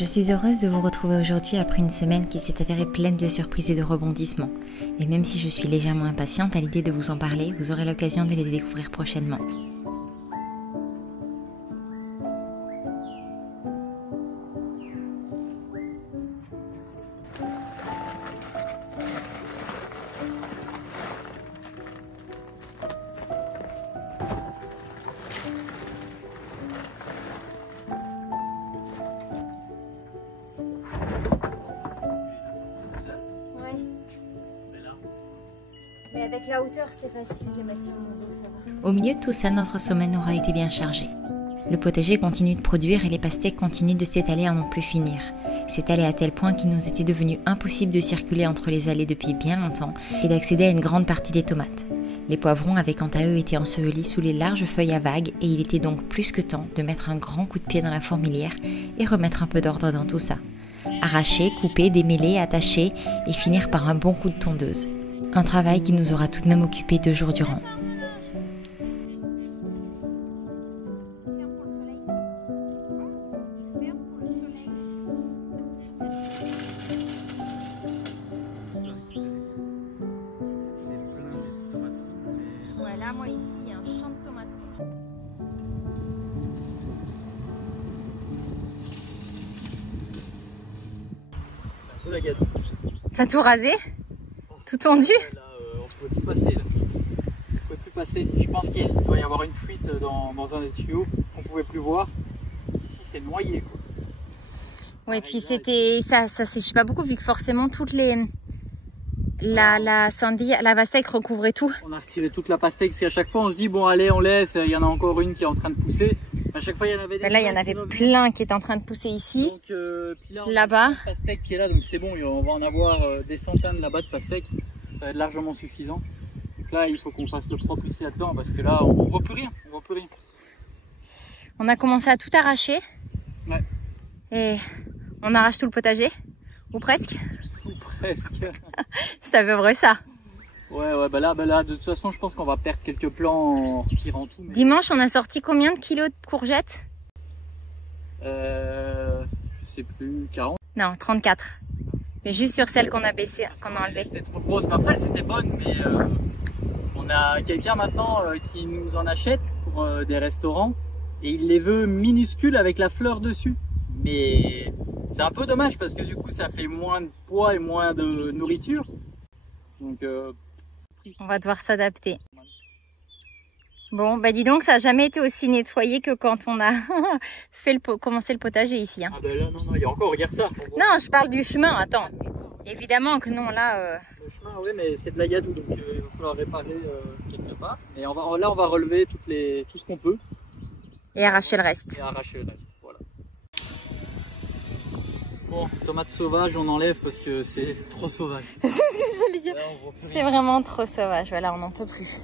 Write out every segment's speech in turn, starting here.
Je suis heureuse de vous retrouver aujourd'hui après une semaine qui s'est avérée pleine de surprises et de rebondissements. Et même si je suis légèrement impatiente à l'idée de vous en parler, vous aurez l'occasion de les découvrir prochainement. Mais avec la hauteur, c'est facile de mettre sur mon dos, ça va. Au milieu de tout ça, notre semaine aura été bien chargée. Le potager continue de produire et les pastèques continuent de s'étaler à n'en plus finir. S'étaler à tel point qu'il nous était devenu impossible de circuler entre les allées depuis bien longtemps et d'accéder à une grande partie des tomates. Les poivrons avaient quant à eux été ensevelis sous les larges feuilles à vagues et il était donc plus que temps de mettre un grand coup de pied dans la fourmilière et remettre un peu d'ordre dans tout ça. Arracher, couper, démêler, attacher et finir par un bon coup de tondeuse. Un travail qui nous aura tout de même occupé 2 jours durant. Voilà, moi ici, il y a un champ de tomates. La gaz. T'as tout rasé? Tout tendu? Là, on ne pouvait plus passer. Là. On pouvait plus passer. Je pense qu'il doit y avoir une fuite dans un des tuyaux qu'on ne pouvait plus voir. Ici, c'est noyé. Quoi. Oui, puis c'était ça séchait pas beaucoup vu que forcément toutes les la pastèque recouvrait tout. On a retiré toute la pastèque parce qu'à chaque fois on se dit bon allez on laisse, il y en a encore une qui est en train de pousser. À chaque fois il y en avait des. Là il y en avait plein qui étaient en train de pousser ici. Donc puis là, là-bas. La pastèque qui est là donc c'est bon, on va en avoir des centaines là-bas de pastèques. Ça va être largement suffisant. Donc là il faut qu'on fasse le propre ici là-dedans parce que là on ne voit plus rien, on voit plus rien. On a commencé à tout arracher. Ouais. Et on arrache tout le potager, ou presque. Ou presque. C'est à peu près ça. Ouais, bah là, de toute façon, je pense qu'on va perdre quelques plants en retirant tout. Mais... Dimanche, on a sorti combien de kilos de courgettes? Je sais plus, 40. Non, 34. Mais juste sur celles qu'on a baissées, qu'on a enlevées. C'est trop grosse, mais après, c'était bonne, mais on a quelqu'un maintenant qui nous en achète pour des restaurants et il les veut minuscules avec la fleur dessus. Mais c'est un peu dommage parce que du coup, ça fait moins de poids et moins de nourriture. Donc, on va devoir s'adapter. Bon, bah dis donc, ça n'a jamais été aussi nettoyé que quand on a commencé le potager ici. Hein. Ah ben là, non, il y a encore, regarde ça. Non, je parle du chemin, attends. Évidemment que non, là... Le chemin, oui, mais c'est de la gadoue, donc il va falloir réparer quelque part. Et là, on va relever tout ce qu'on peut. Et arracher le reste. Et arracher le reste, voilà. Bon, tomates sauvages, on enlève parce que c'est trop sauvage. C'est ce que j'allais dire. C'est vraiment trop sauvage, voilà, on n'en peut plus.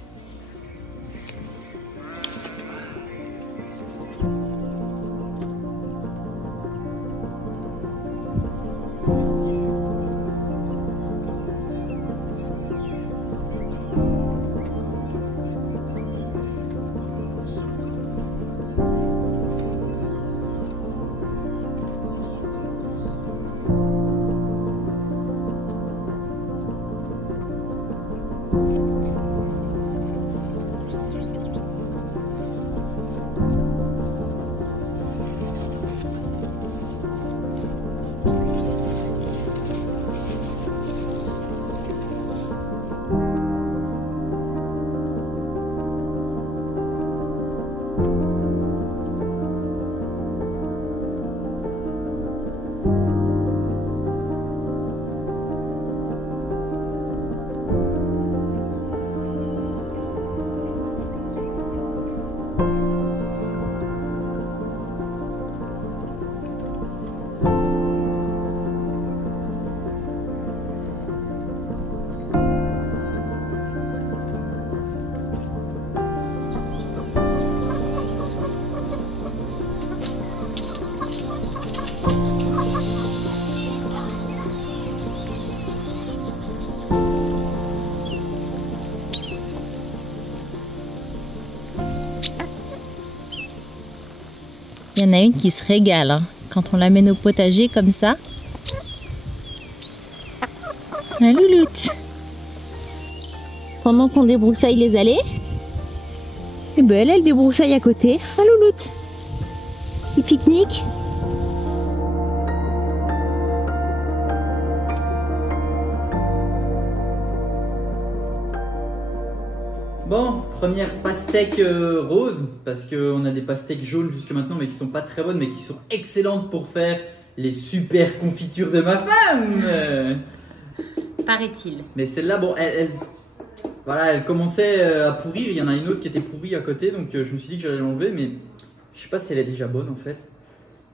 Il y en a une qui se régale, hein, quand on l'amène au potager comme ça. Un louloute. Pendant qu'on débroussaille les allées, et ben elle débroussaille à côté. Un louloute. Petit pique-nique. Bon, première pastèque rose, parce qu'on a des pastèques jaunes jusque maintenant, mais qui sont pas très bonnes, mais qui sont excellentes pour faire les super confitures de ma femme. Paraît-il. Mais celle-là, bon, voilà, elle commençait à pourrir. Il y en a une autre qui était pourrie à côté, donc je me suis dit que j'allais l'enlever, mais je sais pas si elle est déjà bonne en fait.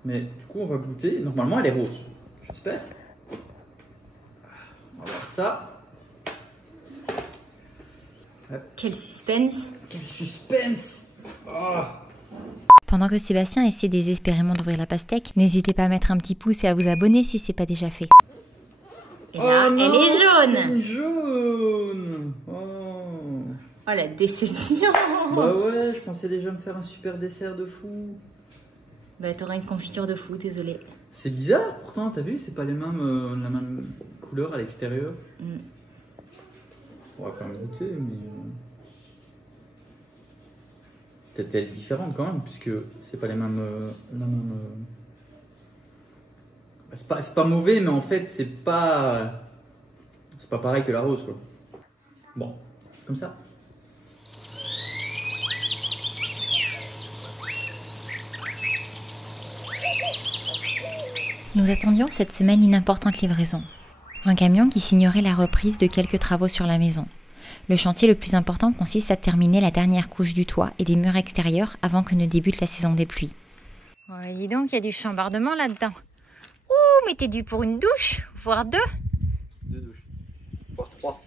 Mais du coup, on va goûter. Normalement, elle est rose, j'espère. On va voir ça. Quel suspense! Quel suspense! Oh. Pendant que Sébastien essaie désespérément d'ouvrir la pastèque, n'hésitez pas à mettre un petit pouce et à vous abonner si c'est pas déjà fait. Et là, oh non, elle est jaune! C'est jaune! Oh. Oh la déception! Bah ouais, je pensais déjà me faire un super dessert de fou. Bah t'auras une confiture de fou, désolé. C'est bizarre, pourtant, t'as vu, c'est pas les mêmes, la même couleur à l'extérieur. On va quand même goûter, mais peut-être elle est différente quand même, puisque c'est pas les mêmes. C'est pas mauvais, mais en fait c'est pas pareil que la rose quoi. Bon, comme ça. Nous attendions cette semaine une importante livraison. Un camion qui signerait la reprise de quelques travaux sur la maison. Le chantier le plus important consiste à terminer la dernière couche du toit et des murs extérieurs avant que ne débute la saison des pluies. Ouais, dis donc, il y a du chambardement là-dedans. Ouh, mais t'es dû pour une douche, voire deux. 2 douches, voire 3.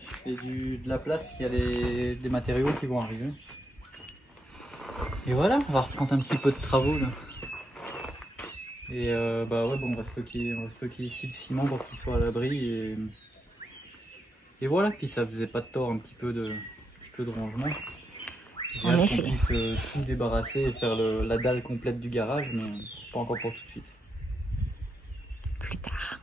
Je fais de la place, il y a des matériaux qui vont arriver. Et voilà, on va reprendre un petit peu de travaux là. Et bah ouais, bon, on va stocker ici le ciment pour qu'il soit à l'abri et voilà, puis ça faisait pas de tort un petit peu de rangement. En effet. On puisse tout débarrasser et faire la dalle complète du garage, mais c'est pas encore pour tout de suite. Plus tard.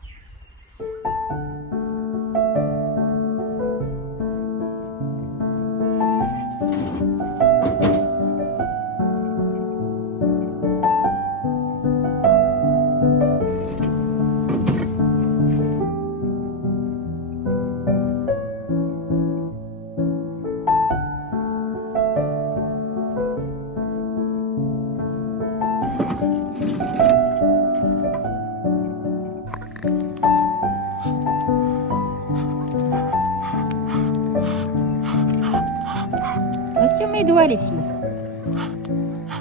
Attention mes doigts les filles.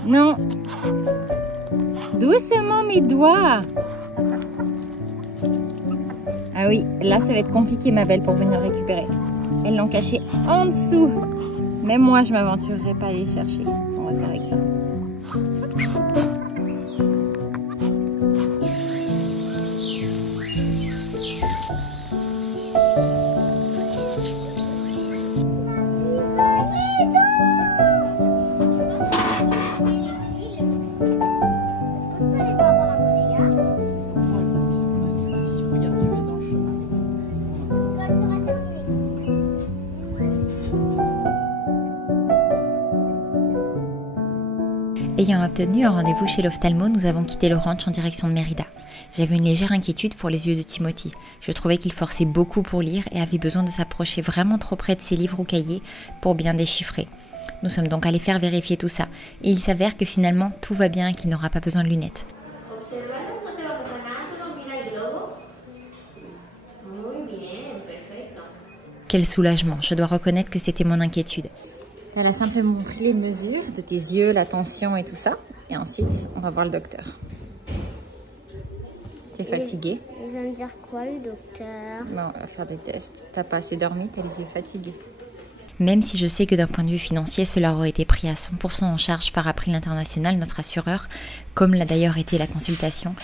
Non. Doucement mes doigts. Ah oui, là ça va être compliqué ma belle pour venir récupérer. Elles l'ont caché en dessous. Même moi je m'aventurerai pas à aller chercher. On va faire avec ça. Ayant obtenu un rendez-vous chez l'ophtalmo, nous avons quitté le ranch en direction de Mérida. J'avais une légère inquiétude pour les yeux de Timothy. Je trouvais qu'il forçait beaucoup pour lire et avait besoin de s'approcher vraiment trop près de ses livres ou cahiers pour bien déchiffrer. Nous sommes donc allés faire vérifier tout ça, et il s'avère que finalement tout va bien et qu'il n'aura pas besoin de lunettes. Quel soulagement, je dois reconnaître que c'était mon inquiétude. Elle a simplement pris les mesures de tes yeux, la tension et tout ça. Et ensuite, on va voir le docteur. T'es fatiguée? Il va me dire quoi le docteur? Non, on va faire des tests. T'as pas assez dormi, t'as les yeux fatigués. Même si je sais que d'un point de vue financier, cela aurait été pris à 100% en charge par April International, notre assureur, comme l'a d'ailleurs été la consultation,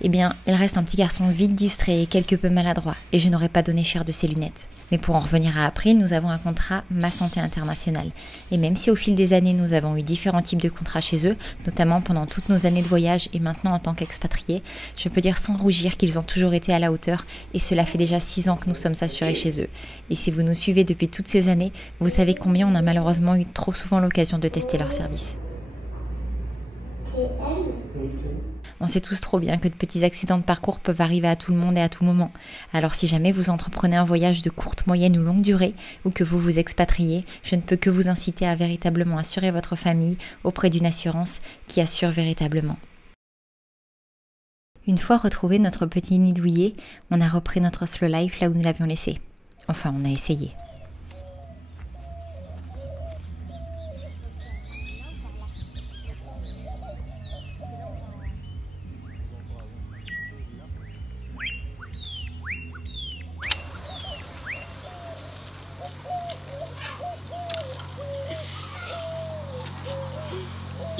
Eh bien, il reste un petit garçon vite distrait et quelque peu maladroit, et je n'aurais pas donné cher de ses lunettes. Mais pour en revenir à April, nous avons un contrat Ma Santé Internationale. Et même si au fil des années, nous avons eu différents types de contrats chez eux, notamment pendant toutes nos années de voyage et maintenant en tant qu'expatriés, je peux dire sans rougir qu'ils ont toujours été à la hauteur, et cela fait déjà 6 ans que nous sommes assurés chez eux. Et si vous nous suivez depuis toutes ces années, vous savez combien on a malheureusement eu trop souvent l'occasion de tester leur service. On sait tous trop bien que de petits accidents de parcours peuvent arriver à tout le monde et à tout moment. Alors si jamais vous entreprenez un voyage de courte, moyenne ou longue durée, ou que vous vous expatriez, je ne peux que vous inciter à véritablement assurer votre famille auprès d'une assurance qui assure véritablement. Une fois retrouvé notre petit nid douillet, on a repris notre slow life là où nous l'avions laissé. Enfin, on a essayé.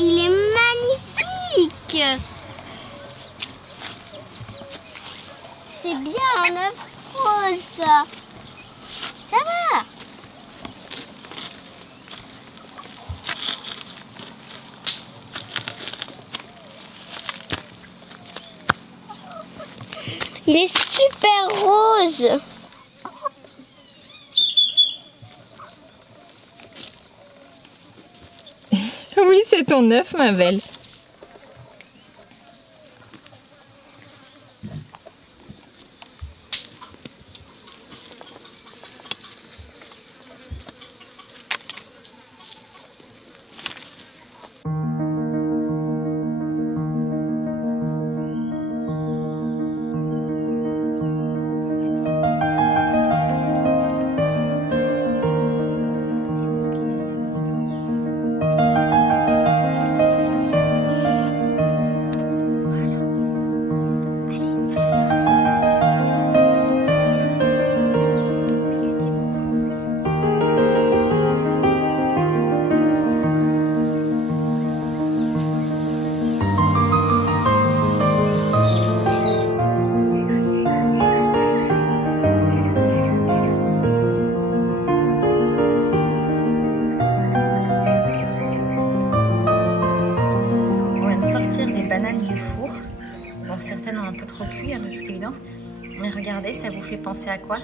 Il est magnifique. C'est bien un œuf rose, ça. Ça va. Il est super rose. Oui, c'est ton œuf, ma belle. Certaines ont un peu trop cuit, à toute évidence. Mais regardez, ça vous fait penser à quoi?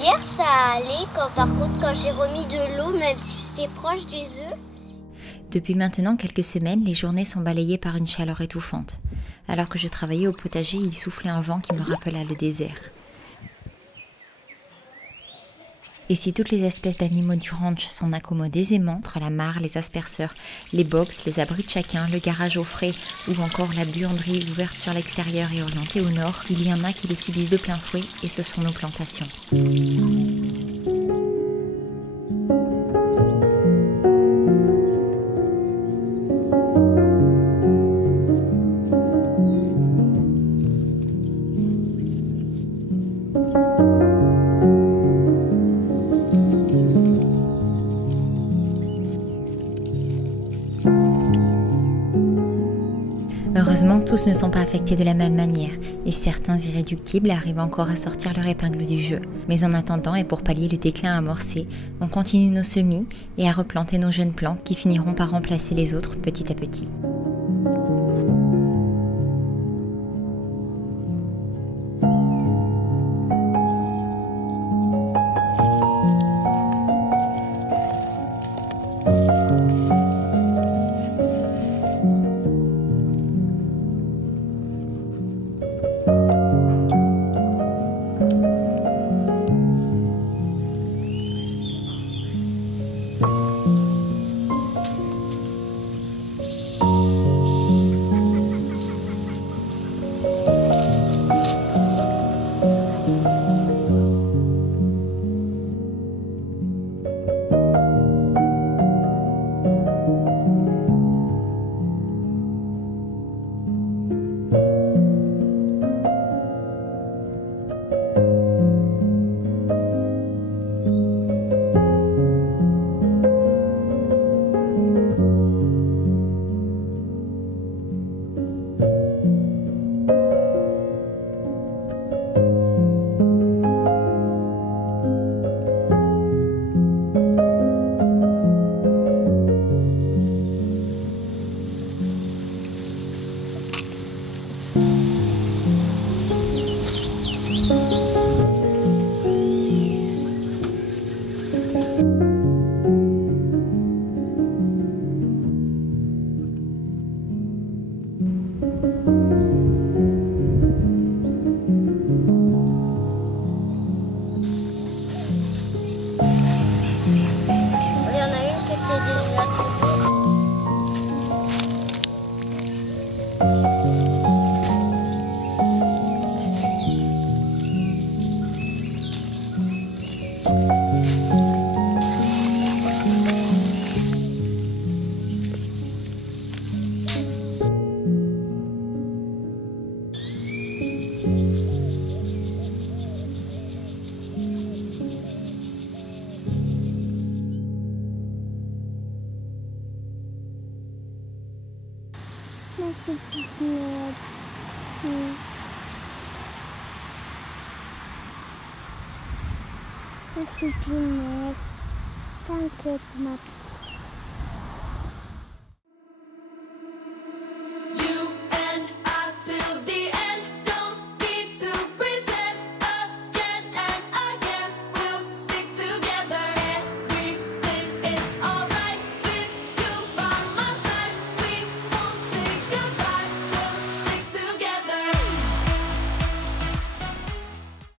Hier, ça allait. Par contre, quand j'ai remis de l'eau, même si c'était proche des œufs. Depuis maintenant quelques semaines, les journées sont balayées par une chaleur étouffante. Alors que je travaillais au potager, il soufflait un vent qui me rappela le désert. Et si toutes les espèces d'animaux du ranch s'en accommodent aisément entre la mare, les asperceurs, les box, les abris de chacun, le garage au frais ou encore la buanderie ouverte sur l'extérieur et orientée au nord, il y en a qui le subissent de plein fouet et ce sont nos plantations. Heureusement, tous ne sont pas affectés de la même manière, et certains irréductibles arrivent encore à sortir leur épingle du jeu. Mais en attendant, et pour pallier le déclin amorcé, on continue nos semis et à replanter nos jeunes plants qui finiront par remplacer les autres petit à petit. Merci Pinette, t'inquiète ma